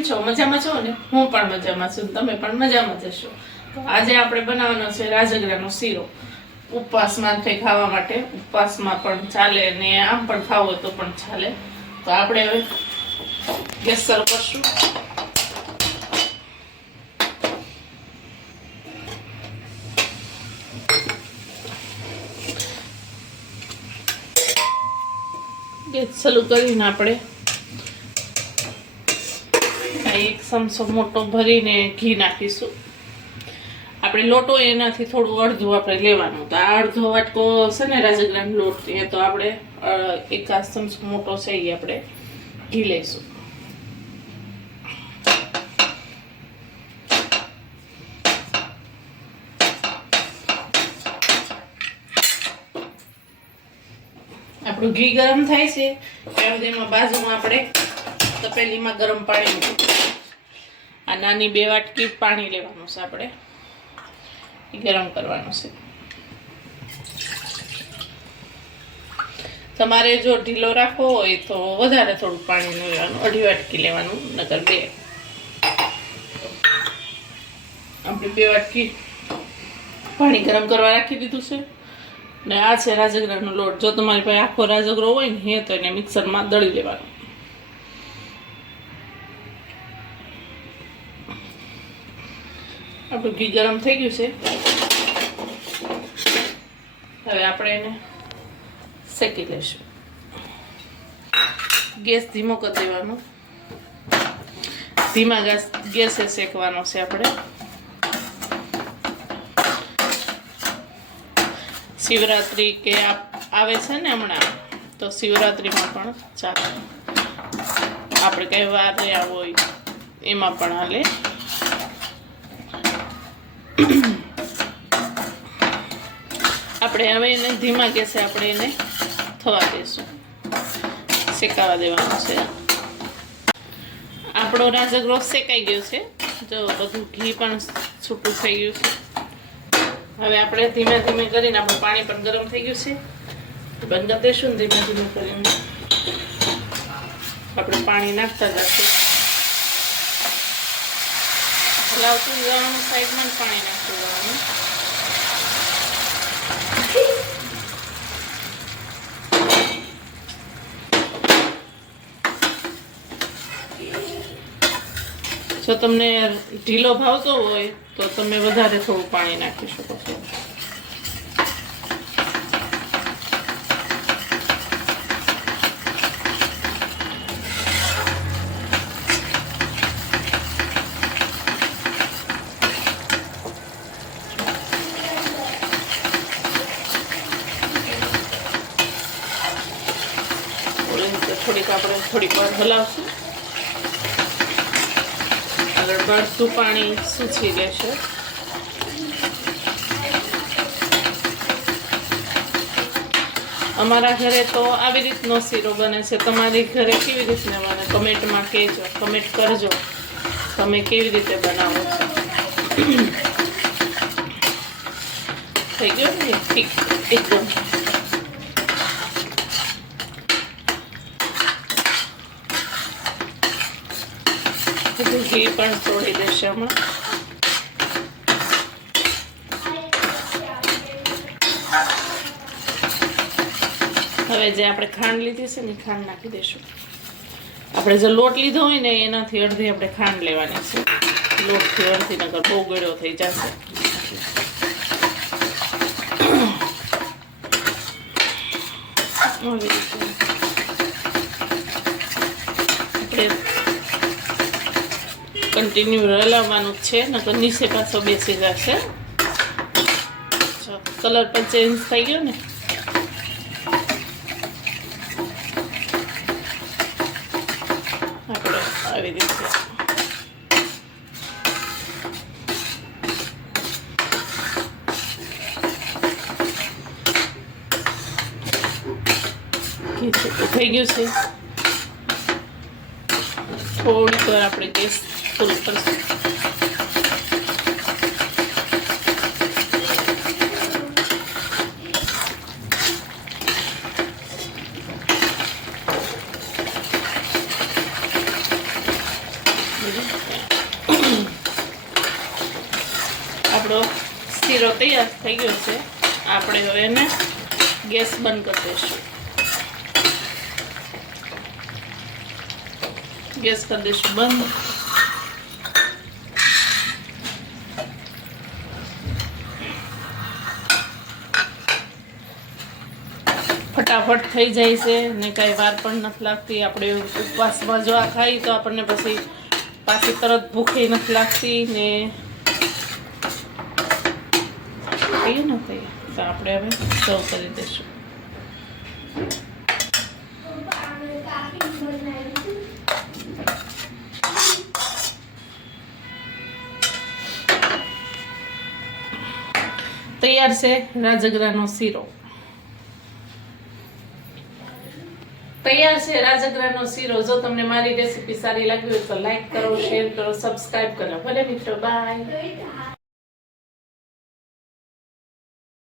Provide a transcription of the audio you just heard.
કેમ છો? મજામાં છો ને? હું પણ મજામાં છું, તમે પણ મજામાં જશો. તો આજે આપણે બનાવવાનો છે રાજગરાનો શીરો. ઉપવાસમાં ખાવા માટે, ઉપવાસમાં પણ ચાલે ને આમ પણ ખાવો હોય તો પણ ચાલે. તો આપણે હવે ગેસ શરૂ કરશું. ગેસ ચાલુ કરીને આપણે એક ચમચો મોટો ભરીને ઘી નાખીશું. આપણે લોટો એનાથી થોડું અડધું આપણે લેવાનું. તો આ અડધો વાટકો છે ને રાજગરાનો લોટ, એ તો આપણે એક ચમચો મોટો છે એ આપણે ઘી લઈશું. આપણું ઘી ગરમ થાય છે ત્યાં સુધીમાં બાજુમાં આપણે તપેલીમાં ગરમ પાણી મૂકવું. આ નાની 2 વાટકી પાણી લેવાનું છે, આપણે ગરમ કરવાનું છે. તમારે જો ઢીલો રાખવો હોય તો વધારે થોડું પાણી લેવાનું, 2.5 વાટકી લેવાનું, નકર 2. આપણે 2 વાટકી પાણી ગરમ કરવા રાખી દીધું છે. ને આ છે રાજગરાનો લોટ. જો તમારી પાસે આખો રાજગરો હોય ને તો એને મિક્સરમાં દળી લેવાનો. આપણું ઘી ગરમ થઈ ગયું છે. હવે આપણે એને શેકી લઈશું. ગેસ ધીમો કરી દેવાનો, ધીમા ગેસે શેકવાનો છે આપણે. શિવરાત્રી કે આવે છે ને હમણાં, તો શિવરાત્રીમાં પણ ચાલે. આપણે કઈ વાર રહ્યા હોય એમાં પણ હાલે. આપણે હવે એને ધીમા ગેસે આપણે એને થવા દઈશું, શેકાવા દેવાનો છે. આપણો રાજગરો શેકાઈ ગયો છે. જો બધું ઘી પણ છૂટું થઈ ગયું છે. હવે આપણે ધીમે ધીમે કરીને આપણું પાણી પણ ગરમ થઈ ગયું છે. બંધ કરી દઈશું ને ધીમે ધીમે કરીને આપણે પાણી નાખતા જશું. હલાવતું જવાનું, સાઈડમાં પાણી નાખતું જવાનું. જો તમને ઢીલો ભાવતો હોય તો તમે વધારે થોડું પાણી નાખી શકો છો. થોડીક વાર હલાવશું. આગળ બળતું પાણી સૂચી લેશે. અમારા ઘરે તો આવી રીતનો શીરો બને છે. તમારી ઘરે કેવી રીતને બને કમેન્ટમાં કહેજો, કમેન્ટ કરજો તમે કેવી રીતે બનાવો છો. થઈ ગયો ને ઠીક એકદમ. ઘી પણ છોડી દેશે હમણાં. હવે જે આપણે ખાંડ લીધી છે ને ખાંડ નાખી દઈશું. આપણે જે લોટ લીધો હોય ને એનાથી અડધી આપણે ખાંડ લેવાની છે. લોટથી અડધી, નકર બહુ ગળ્યો થઈ જશે. આપણે કન્ટિન્યુ હલાવવાનું છે, નકર નીચે પાછો બેસી જશે. કલર પણ ચેન્જ થઈ ગયો ને. આપણે આવી રીતે થઈ ગયું છે. થોડીક વાર આપણે ગેસ ફૂલ કરશું. તૈયાર થઈ ગયો છે. આપણે હવે એને ગેસ બંધ કરી દઈશું. ગેસ કરી દઈશું બંધ. ફટાફટ થઈ જાય છે ને કાંઈ વાર પણ નથી લાગતી. આપણે ઉપવાસમાં જો આ ખાઈ તો આપણને પછી પાછી તરત ભૂખે નથી લાગતી ને કહીએ ને કહીએ તો આપણે હવે સર્વ કરી દઈશું. તૈયાર છે રાજગરાનો શીરો. તૈયાર છે રાજગરાનો શીરો. જો તમને મારી રેસીપી સારી લાગી હોય તો લાઈક કરો, શેર કરો, સબસ્ક્રાઇબ કરો. ભલે મિત્રો, બાય.